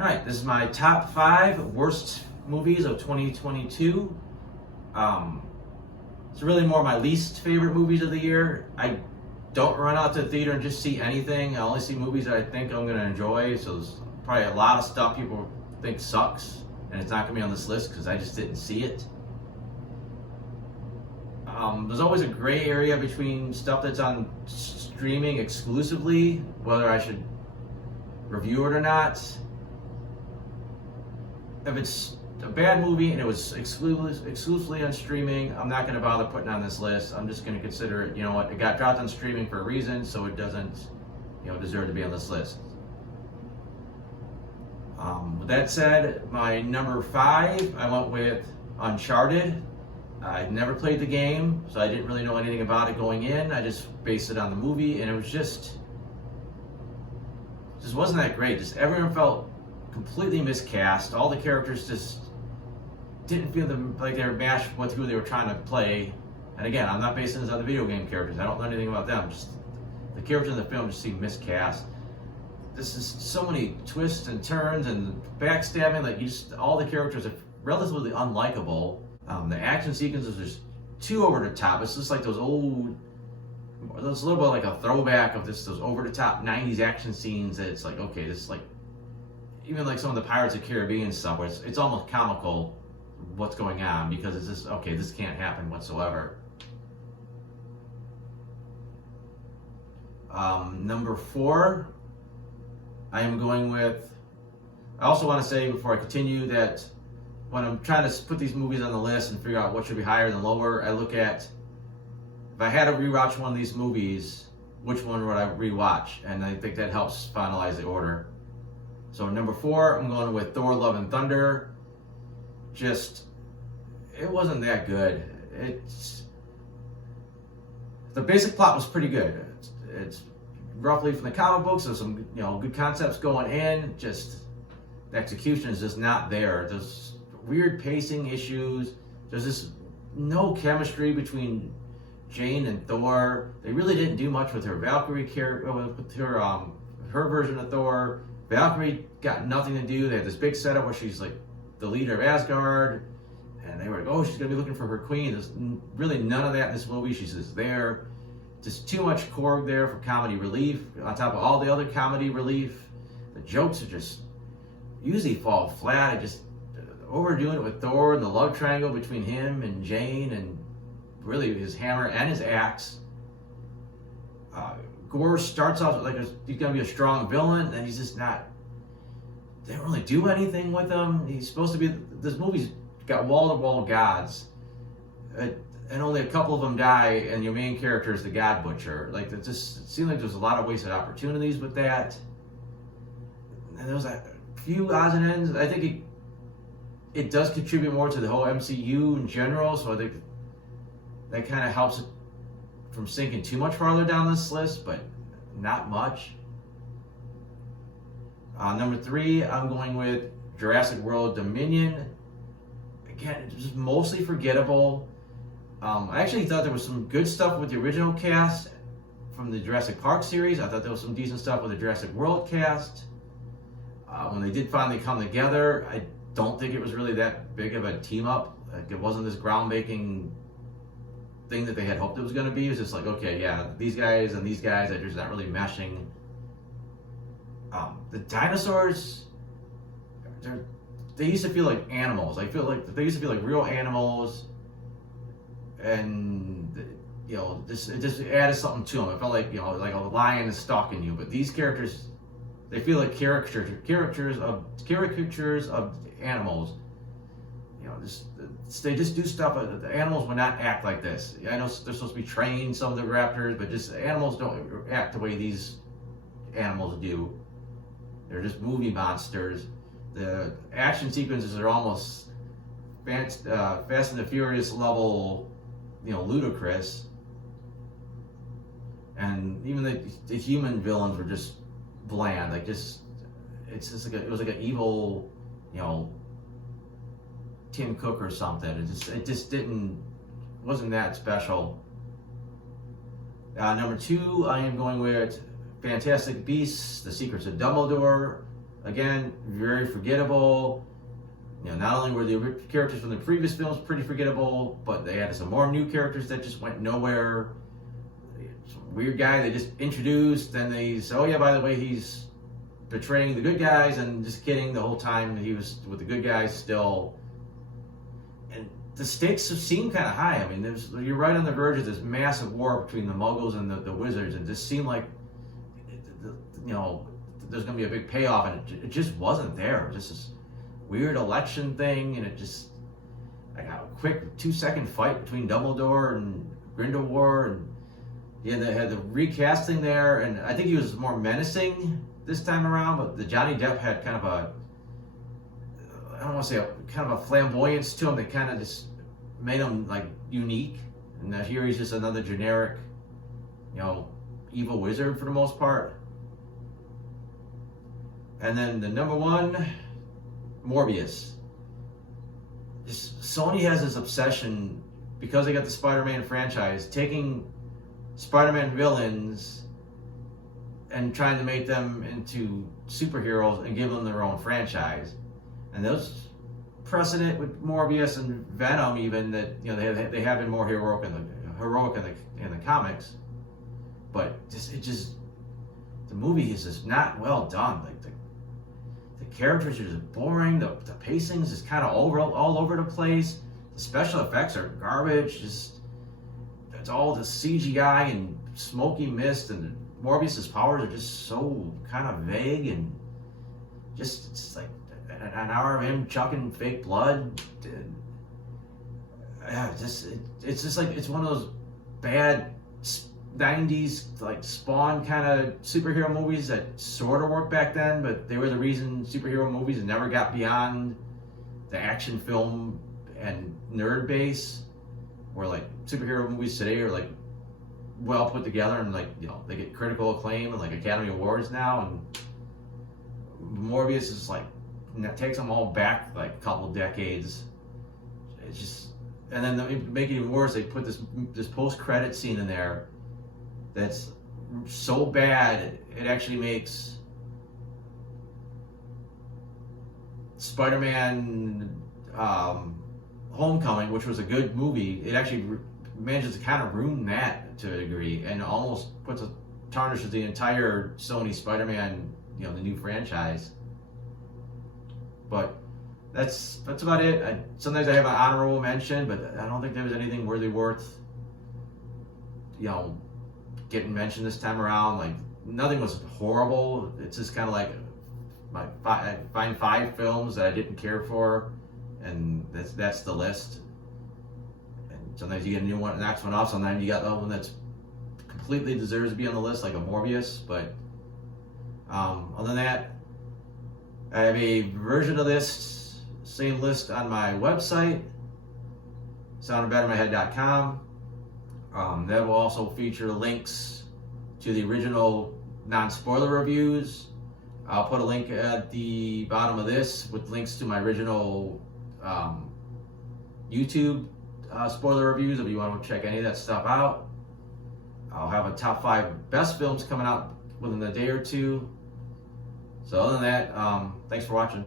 All right, this is my top 5 worst movies of 2022. It's really more my least favorite movies of the year. I don't run out to the theater and just see anything. I only see movies that I think I'm going to enjoy. So there's probably a lot of stuff people think sucks, and it's not going to be on this list because I just didn't see it. There's always a gray area between stuff that's on streaming exclusively, whether I should review it or not. If it's a bad movie and it was exclusively on streaming, I'm not going to bother putting it on this list. I'm just going to consider it, you know what, it got dropped on streaming for a reason, so it doesn't, deserve to be on this list. With that said, my number 5, I went with Uncharted. I'd never played the game, so I didn't really know anything about it going in. I just based it on the movie, and it was just wasn't that great. Just everyone felt completely miscast. All the characters just didn't feel like they were matched with who they were trying to play. And again, I'm not basing this on the video game characters. I don't know anything about them. Just the characters in the film just seem miscast. This is so many twists and turns and backstabbing. Like all the characters are relatively unlikable. The action sequences are just too over the top. It's just like those little bit like a throwback of those over the top 90s action scenes that it's like, okay, this is like, even like some of the Pirates of the Caribbean stuff where it's almost comical what's going on because it's just, okay, this can't happen whatsoever. Number 4, I am going with, I also want to say before I continue that when I'm trying to put these movies on the list and figure out what should be higher than lower, I look at, if I had to rewatch one of these movies, which one would I rewatch? And I think that helps finalize the order. So number 4, I'm going with Thor: Love and Thunder. It wasn't that good. The basic plot was pretty good. It's roughly from the comic books. There's some good concepts going in. Just the execution is just not there. There's weird pacing issues. There's just no chemistry between Jane and Thor. They really didn't do much with her Valkyrie character, with her version of Thor. Valkyrie got nothing to do. They had this big setup where she's like the leader of Asgard, and they were like, oh, she's gonna be looking for her queen. There's really none of that in this movie. She's just there. Just too much Korg there for comedy relief. On top of all the other comedy relief, the jokes are just usually fall flat. I just overdoing it with Thor and the love triangle between him and Jane, and really his hammer and his axe. Gore starts off like he's going to be a strong villain, and he's just not. They don't really do anything with him. He's supposed to be. This movie's got wall-to-wall gods, and only a couple of them die, and your main character is the God Butcher. Like it seemed like there's a lot of wasted opportunities with that. And there was a few odds and ends. I think it does contribute more to the whole MCU in general, so I think that kind of helps it from sinking too much farther down this list, but not much. Number 3, I'm going with Jurassic World Dominion. Again, it's just mostly forgettable. I actually thought there was some good stuff with the original cast from the Jurassic Park series. I thought there was some decent stuff with the Jurassic World cast. When they did finally come together, I don't think it was really that big of a team up. Like it wasn't this groundbreaking thing that they had hoped it was going to be. It was just like, okay, yeah, these guys and these guys are just not really meshing. The dinosaurs, they used to feel like animals. I feel like they used to feel like real animals, and it just added something to them. It felt like like a lion is stalking you. But these characters, they feel like caricatures of animals. They just do stuff. The animals would not act like this. I know they're supposed to be trained, some of the raptors, but just animals don't act the way these animals do. They're just movie monsters. The action sequences are almost Fast and the Furious level, ludicrous. And even the human villains were just bland. Like it was like an evil, Tim Cook or something. It just wasn't that special. Number 2, I am going with Fantastic Beasts: The Secrets of Dumbledore. again, very forgettable. Not only were the characters from the previous films pretty forgettable, but they had some more new characters that just went nowhere. Some weird guy they just introduced, then they said, oh yeah, by the way, he's betraying the good guys, and just kidding, the whole time he was with the good guys still. And the stakes seem kind of high. I mean, you're right on the verge of this massive war between the Muggles and the Wizards, and it just seemed like, there's going to be a big payoff, and it just wasn't there. Just this weird election thing, and it just, like a quick 2-second fight between Dumbledore and Grindelwald, and yeah, they had the recasting there, and I think he was more menacing this time around, but the Johnny Depp had kind of I don't want to say kind of a flamboyance to him that kind of just made him like unique, and that here he's just another generic, evil wizard for the most part. And then the number one, Morbius. Sony has this obsession, because they got the Spider-Man franchise, taking Spider-Man villains and trying to make them into superheroes and give them their own franchise. And those precedent with Morbius and Venom, even, that they have been more heroic in the comics, but the movie is just not well done. Like the characters are just boring. The pacing is just kind of all over the place. The special effects are garbage. It's all the CGI and smoky mist, and Morbius's powers are just so kind of vague, and it's like an hour of him chucking fake blood. It's just like, it's one of those bad 90s like Spawn kind of superhero movies that sort of worked back then, but they were the reason superhero movies never got beyond the action film and nerd base, where like superhero movies today are like well put together, and like they get critical acclaim and like Academy Awards now, and Morbius is like, that takes them all back like a couple decades. It's just, and then to make it even worse, they put this post-credit scene in there that's so bad it actually makes Spider-Man Homecoming, which was a good movie, it actually manages to kind of ruin that to a degree, and almost tarnishes the entire Sony Spider-Man, the new franchise. But that's about it. Sometimes I have an honorable mention, but I don't think there was anything really worth getting mentioned this time around. Like, nothing was horrible. It's just kind of like I find 5 films that I didn't care for, and that's the list. And sometimes you get a new one, next one off. Sometimes you got the one that's completely deserves to be on the list, like a Morbius. But other than that, I have a version of this same list on my website, soundofbattermyhead.com. That will also feature links to the original non-spoiler reviews. I'll put a link at the bottom of this with links to my original YouTube spoiler reviews if you want to check any of that stuff out. I'll have a top 5 best films coming out within a day or two. So other than that, thanks for watching.